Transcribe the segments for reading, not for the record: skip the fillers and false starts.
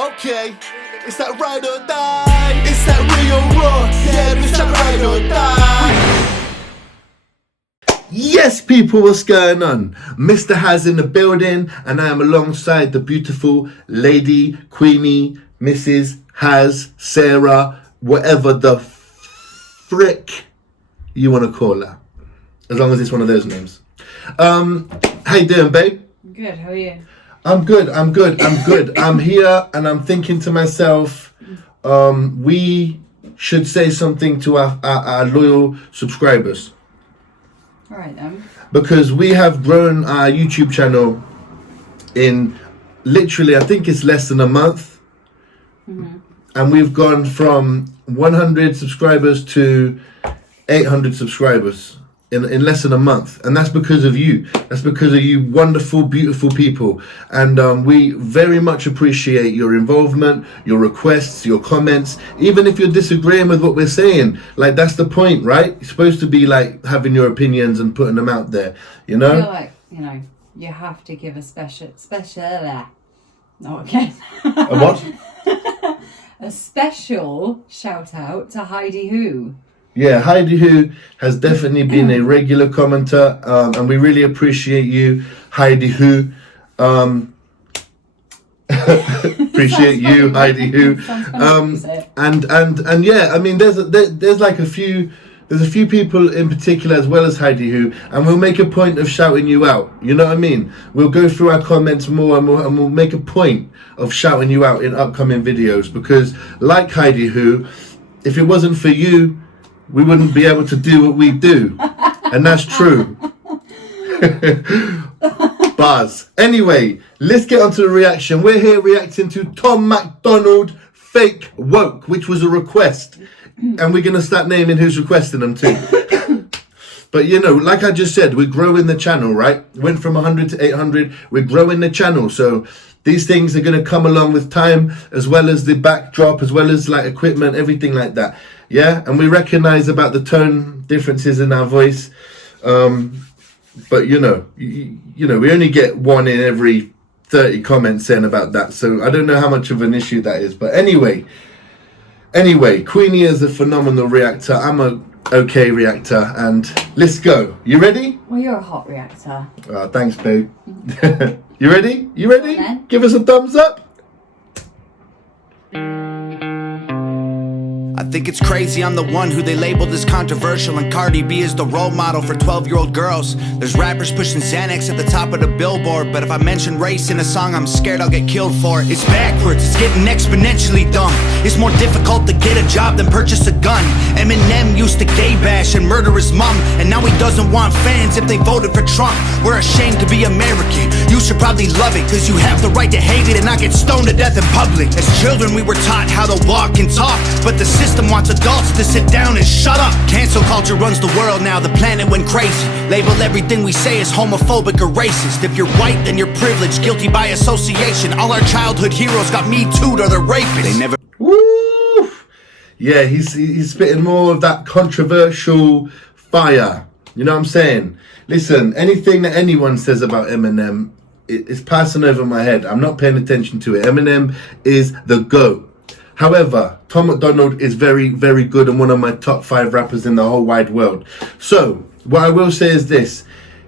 Okay, it's that ride or die. It's that real raw. Yeah, it's that ride or die. Yes, people, what's going on? Mr. Haz in the building, and I am alongside the beautiful lady, Queenie, Mrs. Haz, Sarah, whatever the frick you want to call her. As long as it's one of those names. How you doing, babe? Good, how are you? I'm good. I'm here and I'm thinking to myself, we should say something to our loyal subscribers. All right then. Because we have grown our YouTube channel in literally, I think it's less than a month. Mm-hmm. And we've gone from 100 subscribers to 800 subscribers. In less than a month, and that's because of you. That's because of you wonderful, beautiful people, and we very much appreciate your involvement, your requests, your comments, even if you're disagreeing with what we're saying. Like, that's the point, right? You're supposed to be like having your opinions and putting them out there, you know? I feel like, you have to give a special not again. A what? A special shout out to Heidi Who. Yeah, Heidi Who has definitely been a regular commenter, and we really appreciate you, Heidi Who. Appreciate you, Heidi Who. And yeah, I mean, there's like a few people in particular as well as Heidi Who, and we'll make a point of shouting you out. You know what I mean? We'll go through our comments more, and we'll make a point of shouting you out in upcoming videos, because like Heidi Who, if it wasn't for you, we wouldn't be able to do what we do. And that's true. Buzz. Anyway, let's get on to the reaction. We're here reacting to Tom MacDonald Fake Woke, which was a request. And we're going to start naming who's requesting them too. But like I just said, we're growing the channel, right? Went from 100 to 800. We're growing the channel. So these things are going to come along with time, as well as the backdrop, as well as like equipment, everything like that. Yeah, and we recognize about the tone differences in our voice. But we only get one in every 30 comments saying about that. So I don't know how much of an issue that is. But anyway, Queenie is a phenomenal reactor. I'm a okay reactor, and let's go. You ready? Well, you're a hot reactor. Thanks, babe. You ready? Give us a thumbs up. I think it's crazy I'm the one who they labeled as controversial, and Cardi B is the role model for 12-year-old girls. There's rappers pushing Xanax at the top of the billboard, but if I mention race in a song, I'm scared I'll get killed for it. It's backwards, it's getting exponentially dumb. It's more difficult to get a job than purchase a gun. Eminem used to gay bash and murder his mom, and now he doesn't want fans if they voted for Trump. We're ashamed to be American. You should probably love it, cause you have the right to hate it and not get stoned to death in public. As children we were taught how to walk and talk, but the system wants adults to sit down and shut up. Cancel culture runs the world now, the planet went crazy. Label everything we say as homophobic or racist. If you're white, then you're privileged, guilty by association. All our childhood heroes got me too'd or they're rapists. They never... Woo! Yeah, he's spitting more of that controversial fire. You know what I'm saying? Listen, anything that anyone says about Eminem, it's passing over my head. I'm not paying attention to it. Eminem is the GOAT. However, Tom MacDonald is very, very good and one of my top 5 rappers in the whole wide world. So, what I will say is this.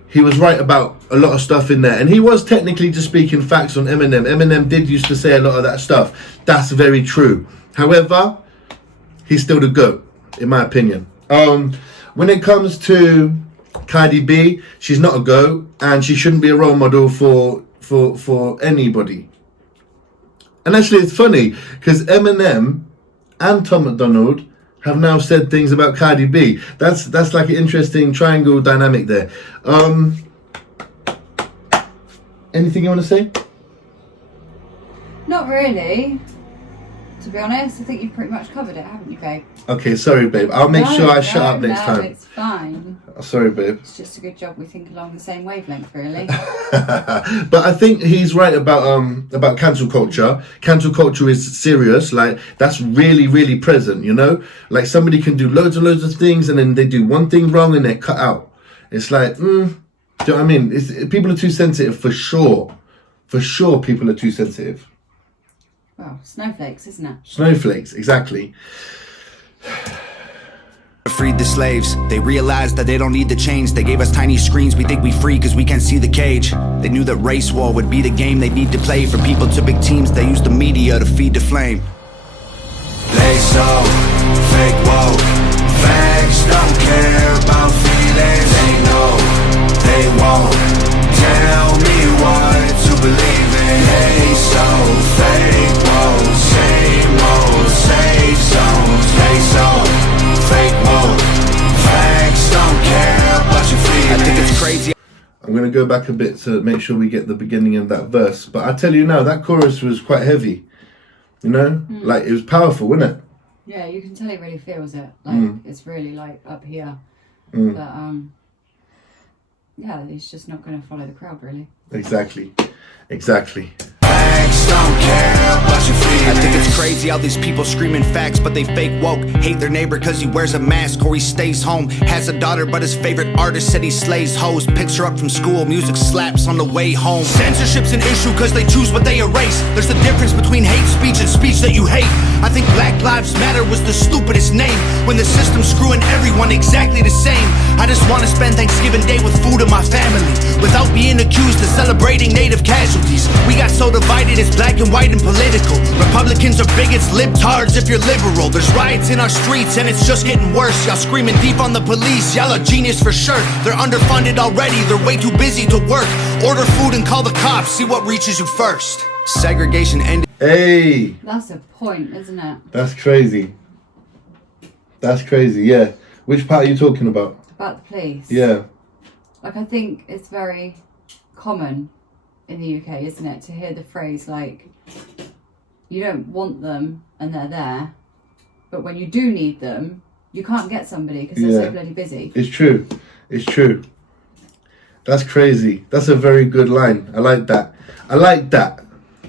He was right about a lot of stuff in there. And he was technically just speaking facts on Eminem. Eminem did used to say a lot of that stuff. That's very true. However, he's still the GOAT, in my opinion. When it comes to Cardi B, she's not a GOAT. And she shouldn't be a role model for anybody. And actually, it's funny, because Eminem and Tom MacDonald have now said things about Cardi B. That's like an interesting triangle dynamic there. Anything you want to say? Not really. To be honest, I think you've pretty much covered it, haven't you, babe? Okay, sorry, babe. I'll make sure I shut up next time. It's fine. Sorry, babe. It's just a good job we think along the same wavelength, really. But I think he's right about cancel culture. Cancel culture is serious. Like, that's really, really present, Like, somebody can do loads and loads of things, and then they do one thing wrong and they're cut out. It's like, do you know what I mean? People are too sensitive, for sure. For sure, people are too sensitive. Well, snowflakes, isn't it? Snowflakes, exactly. Freed the slaves. They realized that they don't need the chains. They gave us tiny screens. We think we free because we can't see the cage. They knew that race war would be the game they need to play. For people to big teams, they use the media to feed the flame. They so fake woke. Facts don't care about feelings. They know they won't tell me what to believe in. They so fake woke. Same old safe zones. They so fake woke. Facts don't care about your feelings. I think it's crazy. I'm going to go back a bit to make sure we get the beginning of that verse. But I tell you now, that chorus was quite heavy. You know? Like, it was powerful, wasn't it? Yeah, you can tell he really feels it. Like, it's really, like, up here. But, yeah, he's just not going to follow the crowd, really. Exactly. Exactly. Facts don't care about your feelings. I think it's crazy how these people screaming facts, but they fake woke. Hate their neighbor cause he wears a mask or he stays home. Has a daughter but his favorite artist said he slays hoes. Picks her up from school, music slaps on the way home. Censorship's an issue cause they choose what they erase. There's a difference between hate speech and speech that you hate. I think Black Lives Matter was the stupidest name, when the system's screwing everyone exactly the same. I just want to spend Thanksgiving Day with food and my family, without being accused of celebrating native casualties. We got so divided, it's black and white and political. Republicans are bigots, libtards if you're liberal. There's riots in our streets and it's just getting worse. Y'all screaming deep on the police, y'all are genius for sure. They're underfunded already, they're way too busy to work. Order food and call the cops, see what reaches you first. Segregation ended. Hey! That's a point, isn't it? That's crazy. That's crazy, yeah. Which part are you talking about? About the police. Yeah. Like, I think it's very common in the UK, isn't it, to hear the phrase, like, you don't want them and they're there, but when you do need them, you can't get somebody because they're so bloody busy. It's true. It's true. That's crazy. That's a very good line. I like that. I like that.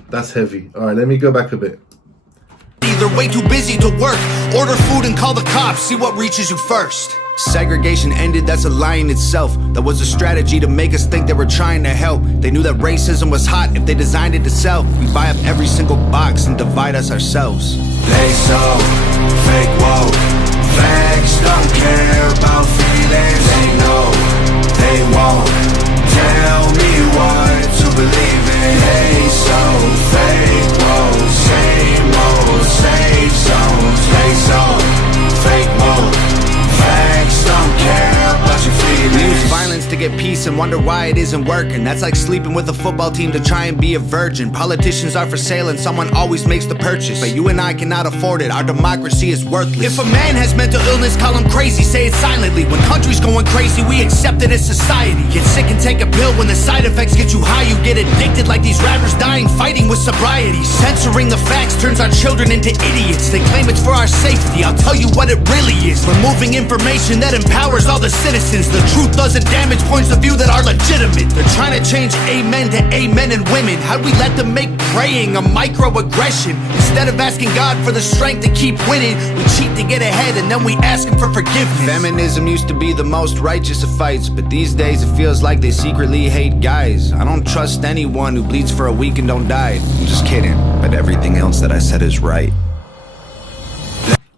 That's heavy. All right, let me go back a bit. They're way too busy to work. Order food and call the cops, see what reaches you first. Segregation ended, that's a lie in itself. That was a strategy to make us think they were trying to help. They knew that racism was hot if they designed it to sell. We buy up every single box and divide us ourselves. They so fake woke. Facts don't care about feelings. They know they won't tell me what to believe in. They so fake woke. Same old safe zones. They so fake woke. Facts don't care about your feelings. We use violence to get peace and wonder why it isn't working. That's like sleeping with a football team to try and be a virgin. Politicians are for sale and someone always makes the purchase, but you and I cannot afford it. Our democracy is worthless. If a man has mental illness, call him crazy, say it silently. When country's going crazy, we accept it as society. Get sick and take a pill, when the side effects get you high, you get addicted like these rappers dying fighting with sobriety. Censoring the facts turns our children into idiots. They claim it's for our safety, I'll tell you what it really is. Removing information that empowers all the citizens. The truth doesn't damage points of view that are legitimate. They're trying to change amen to amen and women. How'd we let them make praying a microaggression? Instead of asking God for the strength to keep winning, we cheat to get ahead and then we ask him for forgiveness. Feminism used to be the most righteous of fights, but these days it feels like they secretly hate guys. I don't trust anyone who bleeds for a week and don't die. I'm just kidding, but everything else that I said is right.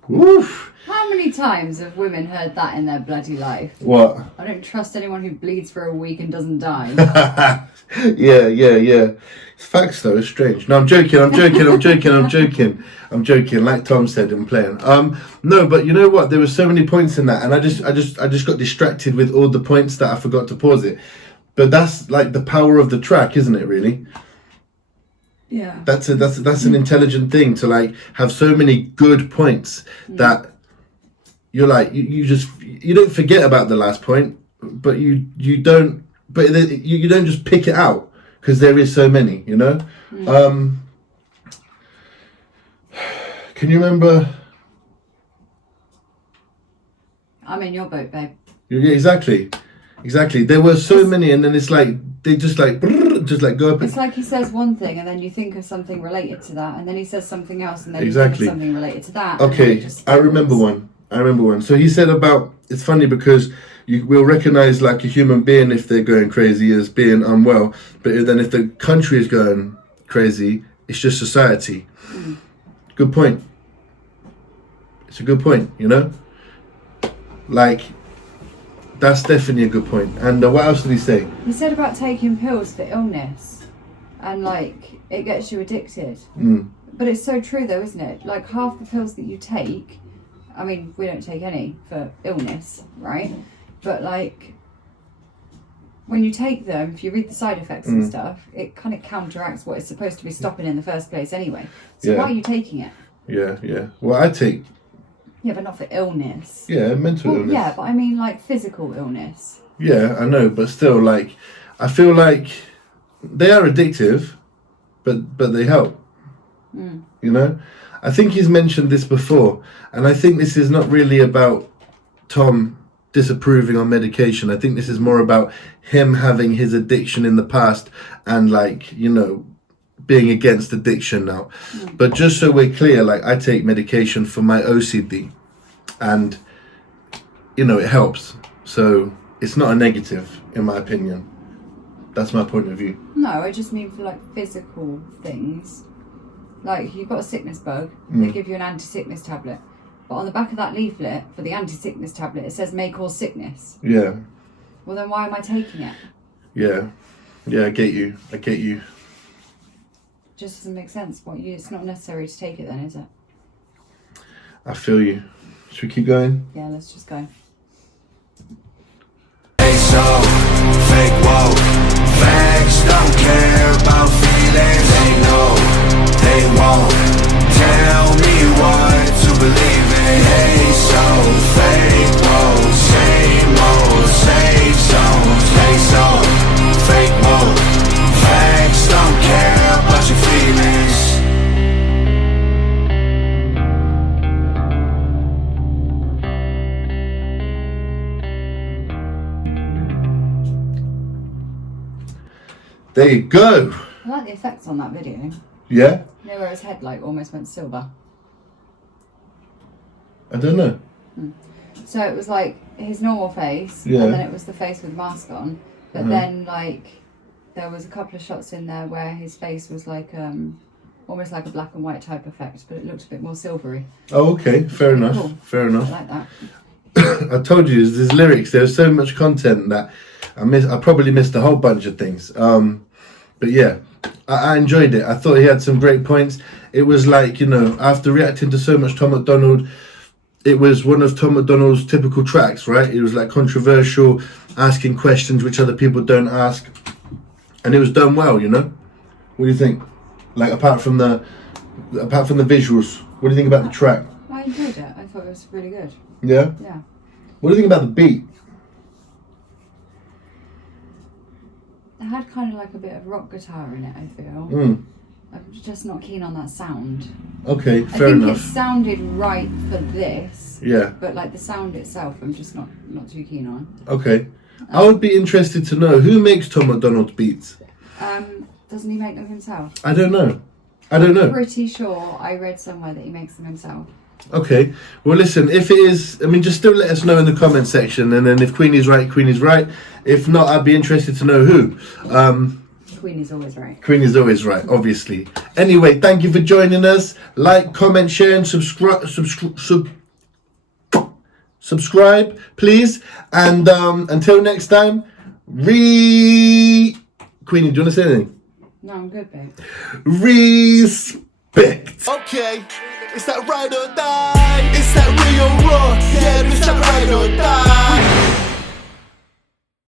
Woof. How many times have women heard that in their bloody life? What? I don't trust anyone who bleeds for a week and doesn't die. Yeah. It's facts though, it's strange. No, I'm joking. Like Tom said, I'm playing. No, but you know what? There were so many points in that, and I just got distracted with all the points that I forgot to pause it. But that's like the power of the track, isn't it, really? Yeah. That's an intelligent thing to like have so many good points that you're like you don't forget about the last point, but you don't just pick it out because there is so many, you know. Can you remember? I'm in your boat, babe. Yeah, exactly. There were so many, and then it's like they just like go up. It's like he says one thing, and then you think of something related to that, and then he says something else, and then Exactly. you think of something related to that. Okay, I remember one. So he said about, it's funny because you will recognize like a human being if they're going crazy as being unwell, but then if the country is going crazy, it's just society. Good point. It's a good point, you know? Like, that's definitely a good point. And what else did he say? He said about taking pills for illness and like it gets you addicted. But it's so true though, isn't it? Like half the pills that you take, I mean, we don't take any for illness, right? But like when you take them, if you read the side effects and stuff, it kind of counteracts what it's supposed to be stopping in the first place anyway. So why are you taking it? Yeah. Well, I take... Yeah, but not for illness. Yeah, mental illness. Yeah, but I mean like physical illness. Yeah, I know, but still, like, I feel like they are addictive, but they help. You know? I think he's mentioned this before, and I think this is not really about Tom disapproving on medication. I think this is more about him having his addiction in the past and, like, you know, being against addiction now. But just so we're clear, like, I take medication for my OCD, and, you know, it helps. So it's not a negative, in my opinion. That's my point of view. No, I just mean for like physical things. Like you've got a sickness bug, they give you an anti-sickness tablet. But on the back of that leaflet for the anti-sickness tablet, it says may cause sickness. Yeah. Well, then why am I taking it? Yeah, I get you. Just doesn't make sense. It's not necessary to take it then, is it? I feel you. Should we keep going? Yeah, let's just go. They so fake woke. Facts don't care about feelings. They know they won't tell me what to believe in. They so fake woke. Same old safe zones. They so fake woke. Facts don't care about your feelings. There you go. I like the effects on that video. Yeah? You know where his head like almost went silver? I don't know. So it was like his normal face, Yeah. and then it was the face with mask on. But then like there was a couple of shots in there where his face was like almost like a black and white type effect, but it looked a bit more silvery. Oh, okay. Fair enough. Cool. Fair I enough. like that. I told you, there's lyrics. There was so much content that I probably missed a whole bunch of things. But yeah, I enjoyed it. I thought he had some great points. It was like, you know, after reacting to so much Tom MacDonald, it was one of Tom MacDonald's typical tracks, right? It was like controversial, asking questions which other people don't ask. And it was done well, you know? What do you think? Like, apart from the visuals, what do you think about the track? I enjoyed it. I thought it was really good. Yeah? Yeah. What do you think about the beat? It had kind of like a bit of rock guitar in it, I feel. I'm just not keen on that sound. Okay, fair I think enough. it sounded right for this. Yeah. But like the sound itself, I'm just not too keen on. Okay. I would be interested to know who makes Tom MacDonald's beats. Doesn't he make them himself? I don't know. Pretty sure I read somewhere that he makes them himself. Okay. Well, listen, if it is, I mean, just still let us know in the comment section, and then if Queenie's right, Queenie's right. If not, I'd be interested to know who. Queenie's always right. Queenie's always right, obviously. Anyway, thank you for joining us. Like, comment, share, and subscribe, please. And until next time, Queenie, do you want to say anything? No, I'm good, babe. Respect. Okay, it's that ride or die. It's that real raw.